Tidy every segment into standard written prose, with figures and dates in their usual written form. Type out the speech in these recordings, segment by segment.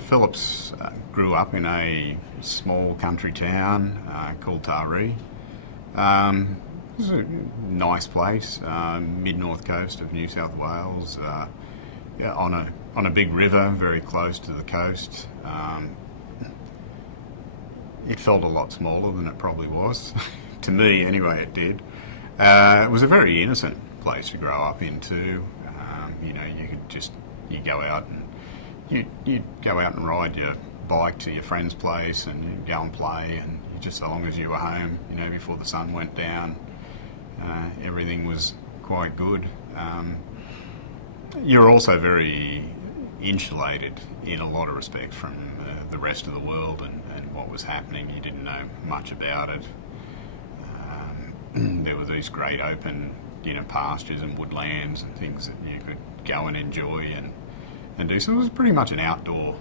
Phillips grew up in a small country town called Taree. It was a nice place, mid-north coast of New South Wales, on a big river, very close to the coast. It felt a lot smaller than it probably was. To me, anyway, it did. It was a very innocent place to grow up into. You go out and you'd go out and ride your bike to your friend's place and you'd go and play, and just so long as you were home, before the sun went down, everything was quite good. You're also very insulated in a lot of respects from the rest of the world and what was happening. You didn't know much about it. There were these great open, pastures and woodlands and things that you could go and enjoy and do. So it was pretty much an outdoor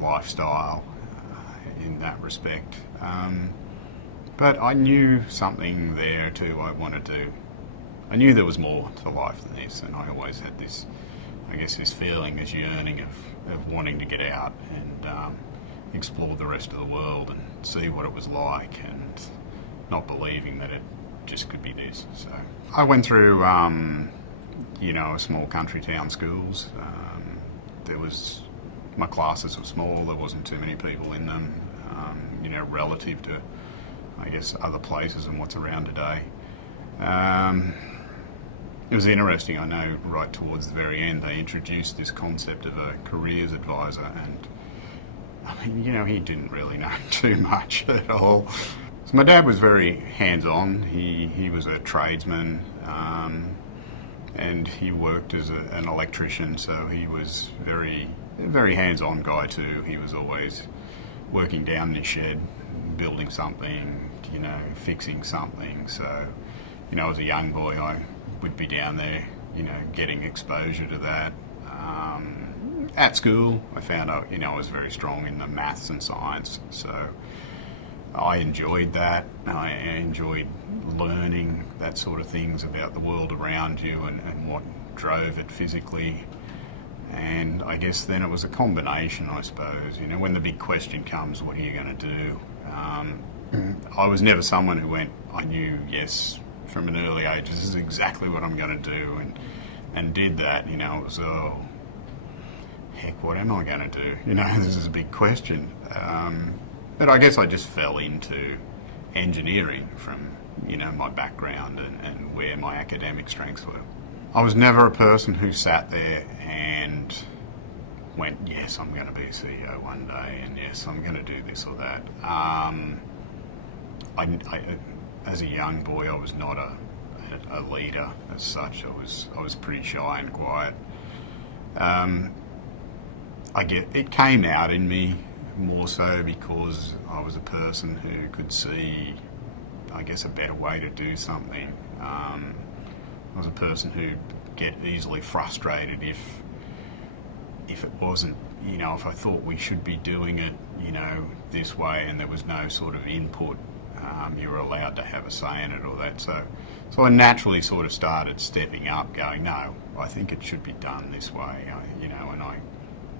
lifestyle in that respect. But I knew something there too. I knew there was more to life than this, and I always had this feeling, this yearning of wanting to get out and explore the rest of the world and see what it was like, and not believing that it just could be this. So I went through, a small country town schools. My classes were small. There wasn't too many people in them, relative to, other places and what's around today. It was interesting. I know right towards the very end they introduced this concept of a careers advisor, and he didn't really know too much at all. So my dad was very hands-on. He was a tradesman, and he worked as an electrician, so he was very hands-on guy too. He was always working down in his shed, building something, fixing something. So, as a young boy, I would be down there, getting exposure to that. At school, I found out, I was very strong in the maths and science, so I enjoyed that. I enjoyed learning that sort of things about the world around you and what drove it physically. And I guess then it was a combination, I suppose. When the big question comes, what are you going to do? I was never someone who I knew, yes, from an early age, this is exactly what I'm going to do, and did that. It was, heck, what am I going to do? This is a big question. But I guess I just fell into engineering from, my background and where my academic strengths were. I was never a person who sat there and went, yes, I'm going to be a CEO one day, and yes, I'm going to do this or that. As a young boy, I was not a leader as such. I was pretty shy and quiet. It came out in me more so because I was a person who could see, a better way to do something. I was a person who'd get easily frustrated if it wasn't, if I thought we should be doing it, this way, and there was no sort of input. You were allowed to have a say in it or that. So I naturally sort of started stepping up, going, no, I think it should be done this way, and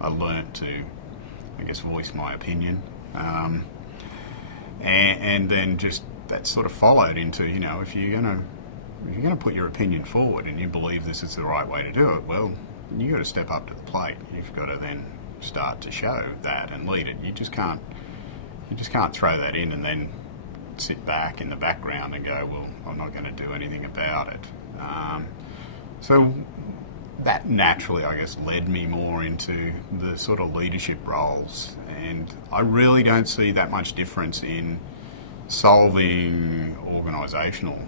I learnt to, voice my opinion. And then just that sort of followed into, if you're going to put your opinion forward and you believe this is the right way to do it, well, you've got to step up to the plate. You've got to then start to show that and lead it. You just can't throw that in and then sit back in the background and go, well, I'm not going to do anything about it. So that naturally, led me more into the sort of leadership roles. And I really don't see that much difference in solving organisational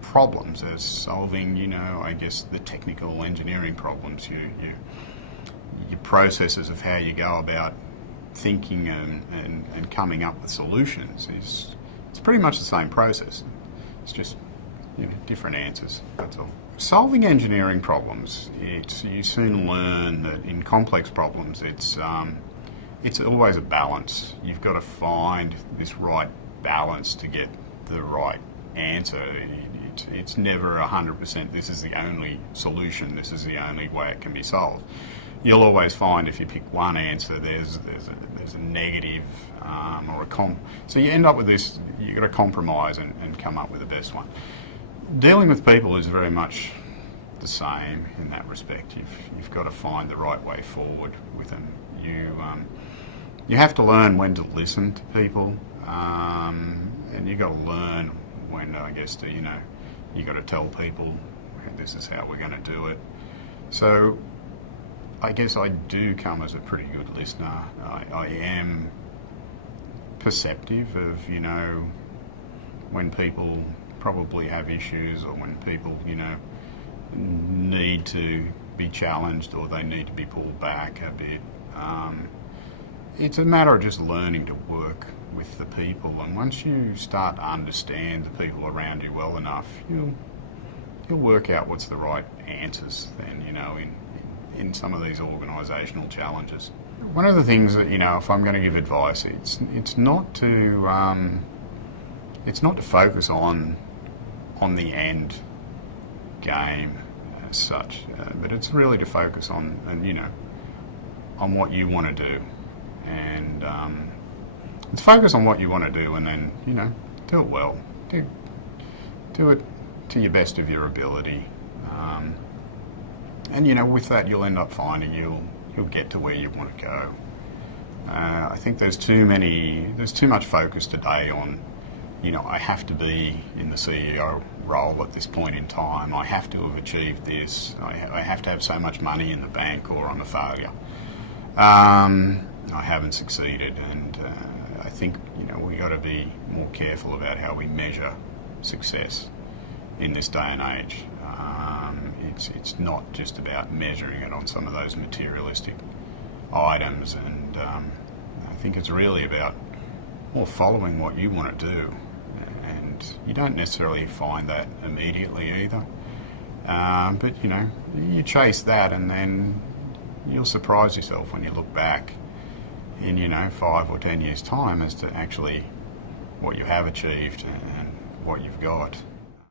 problems as solving, the technical engineering problems. Your processes of how you go about thinking and coming up with solutions it's pretty much the same process. It's just different answers, that's all. Solving engineering problems, you soon learn that in complex problems it's always a balance. You've got to find this right balance to get the right answer. It's never 100%, this is the only solution, this is the only way it can be solved. you'll always find if you pick one answer, there's a negative or a so you end up with this. You've got to compromise and come up with the best one. Dealing with people is very much the same in that respect. You've got to find the right way forward with them. You have to learn when to listen to people, and you've got to learn when, I guess, you got to tell people this is how we're going to do it. So I guess I do come as a pretty good listener. I am perceptive of, when people probably have issues, or when people, need to be challenged, or they need to be pulled back a bit. It's a matter of just learning to work with the people, and once you start to understand the people around you well enough, you'll work out what's the right answers then, in some of these organisational challenges. One of the things that, if I'm going to give advice, it's not to focus on the end game as such, but it's really to focus on what you want to do, and let's focus on what you want to do, and then do it well, do it to your best of your ability, and with that you'll end up finding you'll get to where you want to go. I think there's too much focus today on I have to be in the CEO role at this point in time. I have to have achieved this. I have to have so much money in the bank, or I'm a failure. I haven't succeeded, and I think we got to be more careful about how we measure success in this day and age. It's not just about measuring it on some of those materialistic items, and I think it's really about more following what you want to do. You don't necessarily find that immediately either, but you chase that, and then you'll surprise yourself when you look back in 5 or 10 years' time as to actually what you have achieved and what you've got.